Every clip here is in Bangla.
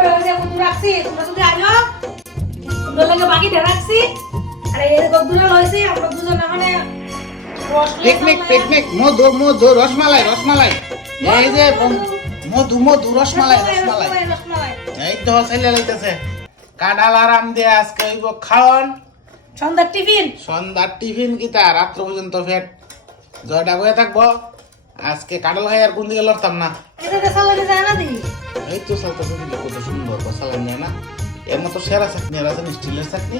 করে কদ্দু রাখছি তোমরা যদি আনো তোমরা লাগে বাকি দিয়ে রাখছি আর এই কদ্দুরা লইছি আমরা দুজন মানে পিকনিক মধু রসমালাই এই যে মধু রসমালাই এই তো ছেলে লাইতেছে কাঁঠাল আরাম দিয়ে আজকে হইব খাওয়ান সন্ধ্যার টিফিন কিতা রাত্র পর্যন্ত ফেট জয়টা হয়ে থাকবো আজকে কাঁঠাল খাই আর কোন দিকে লড়তাম না এই তো সালতাছে দিলে কত সুন্দর সালান যায় না এর মতো সেরা চাটনি আর আছে স্টিলের চাটনি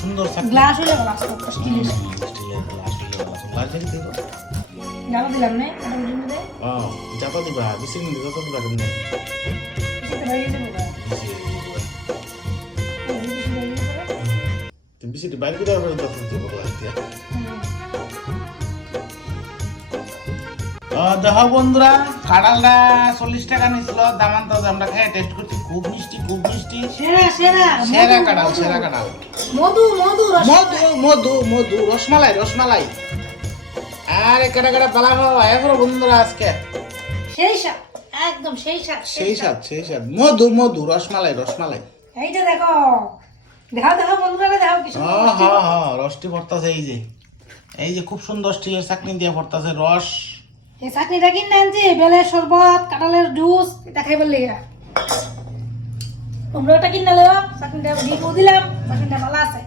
সুন্দর চাটনি গ্লাস হলে গ্লাস স্টিলের স্টিলের গ্লাস গ্লাস দিতে তো জানো দিলাম না এটা বুঝিয়ে দে যত দিবা বিসির মধ্যে যত দিবা কেমনে সেটা বাইরে দেবো তুমি বিসিটি বাইরে করে আবার যত দিবা গ্লাস দিয়া দেখো বন্ধুরা কাঁঠালটা 40 টাকা নিছিল দামান্তর আমরা খেয়ে টেস্ট করছি খুব মিষ্টি সেরা কাঁঠাল মধু রসমালাই আর কাটা পালা খাওয়া এখন বন্ধুরা আজকে একদম সেই স্বাদ মধু রসমালাই এইটা দেখো বন্ধুরা দেখো কি রসটি ভর্তাছে এই যে খুব সুন্দর স্টিলের চাটনি দিয়ে ভর্তাছে রস এই চাটনিটা কিনে আনছি বেলের শরবত কাঁঠালের জুস এটা খাইবার লেগে তোমরা ওটা কিনে লেও চাটনিটা দিয়ে দিলাম চাটনিটা ভালো আছে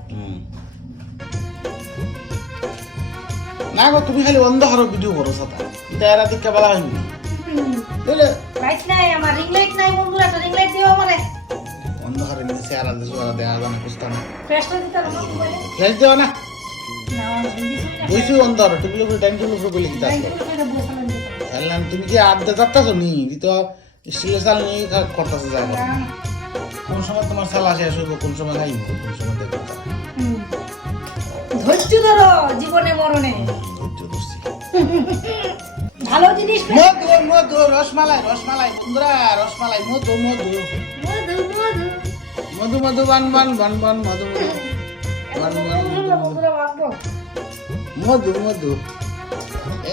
না গো তুমি খালি অন্ধকার ভিডিও করো সাথে এটা এরা দিকে বলা হয়নি লাইট নাই আমার রিং লাইট নাই বন্ধুরা একটা রিং লাইট দিও আমারে অন্ধকারে নিচে আর দেওয়া জানা বুঝতাম না ফ্রেশটা দিতে না মোবাইলে ফ্ল্যাশ দেওয়া না না বুঝছি অন্ধকার টেবিলের উপরে ডাইনিং টেবিলের উপরে বলে কি তাহলে তুমি কি আড্ডা যাচ্ছ নি তো স্টিলের চাল নিয়ে করতেছে যায় কোন সময় তোমার চালা শেষ হইব কোন সময় নাই কোন সময় দেখো ধৈর্য ধরো জীবনে মরণে ধৈর্য ধরছি ভালো জিনিস মধু রসমালাই বন্ধুরা রসমালাই মধু বান মধু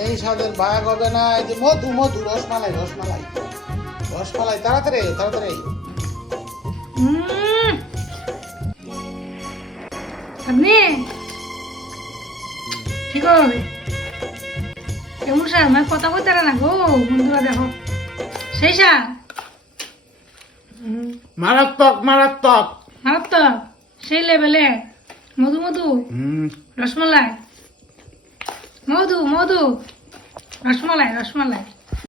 এই স্বাদের ভাগ হবে না এই যে মধু রসমালাই তাড়াতাড়ি আপনি ঠিক হবে কেমন স্যার আমার কথা বলতে না গো বন্ধুরা দেখো সেই স্যার মারাত্মক সেই লেভেলে মধু রসমালাই মধু রসমালাই